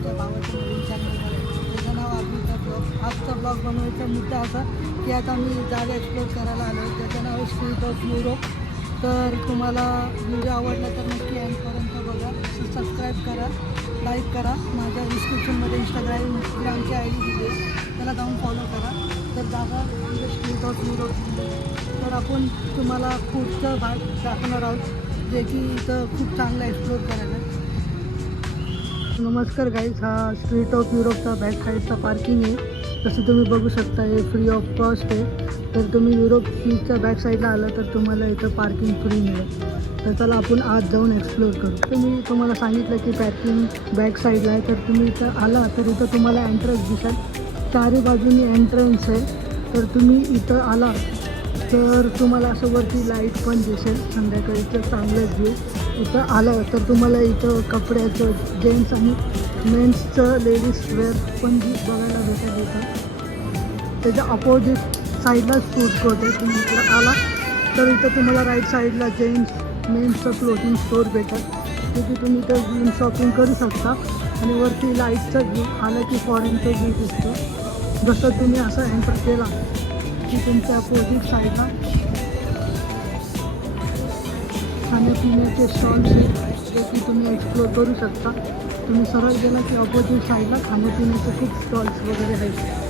तुमच्या भावाच्या नवीन चॅनलमध्ये. त्याचं नाव आजचा ब्लॉग. आजचा ब्लॉग बनवायचा मुद्दा असा की आता मी जागा एक्सप्लोर करायला आलो आहे. त्याचं नाव आहे स्ट्रीट ऑफ युरोप. तर तुम्हाला व्हिडिओ आवडला तर नक्की एंडपर्यंत बघा. सबस्क्राईब करा, लाईक करा. माझ्या डिस्क्रिप्शनमध्ये इंस्टाग्रामची आय डी दिली आहे, त्याला जाऊन फॉलो करा. तर जागा म्हणजे स्ट्रीट ऑफ युरोप. तर आपण तुम्हाला पुढचं भाग दाखवणार आहोत जे की इथं खूप चांगलं एक्सप्लोर करायला आहे. नमस्कार गाईज, हा स्ट्रीट ऑफ युरोपचा बॅक साईडचा पार्किंग आहे. जसं तुम्ही बघू शकता हे फ्री ऑफ कॉस्ट आहे. तर तुम्ही युरोप सीच्या बॅक साईडला आलं तर तुम्हाला इथं पार्किंग फ्री मिळेल. तर चला आपण आज जाऊन एक्सप्लोर करू. तर मी तुम्हाला सांगितलं की पार्किंग बॅक साईडला आहे. तर तुम्ही इथं आला तर इथं तुम्हाला एंट्रन्स दिसेल. चारी बाजूनी एंट्रन्स आहे. तर तुम्ही इथं आला तर तुम्हाला असं वरती लाईट पण दिसेल. संध्याकाळीचं चांगलं व्ह्यू. इथं आलं तर तुम्हाला इथं कपड्याचं जेंट्स आणि मेन्सचं लेडीज वेअर पण बघायला भेटेल. इथं त्याच्या अपोजिट साईडलाच फूड कोर्ट आहे. तुम्ही इकडं आला तर इथं तुम्हाला राईट साईडला जेंट्स मेन्सचं क्लोथिंग स्टोअर भेटेल. तिथे तुम्ही इथं घेऊन शॉपिंग करू शकता. आणि वरती लाईटचं व्ह्यू आलं की फॉरेनचं व्ह्यू दिसतो. जसं तुम्ही असं एंटर केला की तुमच्या अपोजिट साईडला खाण्यापिण्याचे स्टॉल्स आहेत जे की तुम्ही एक्सप्लोर करू शकता. तुम्ही सरळ गेला की अपोजिट साईडला खाण्यापिण्याचे खूप स्टॉल्स वगैरे आहेत.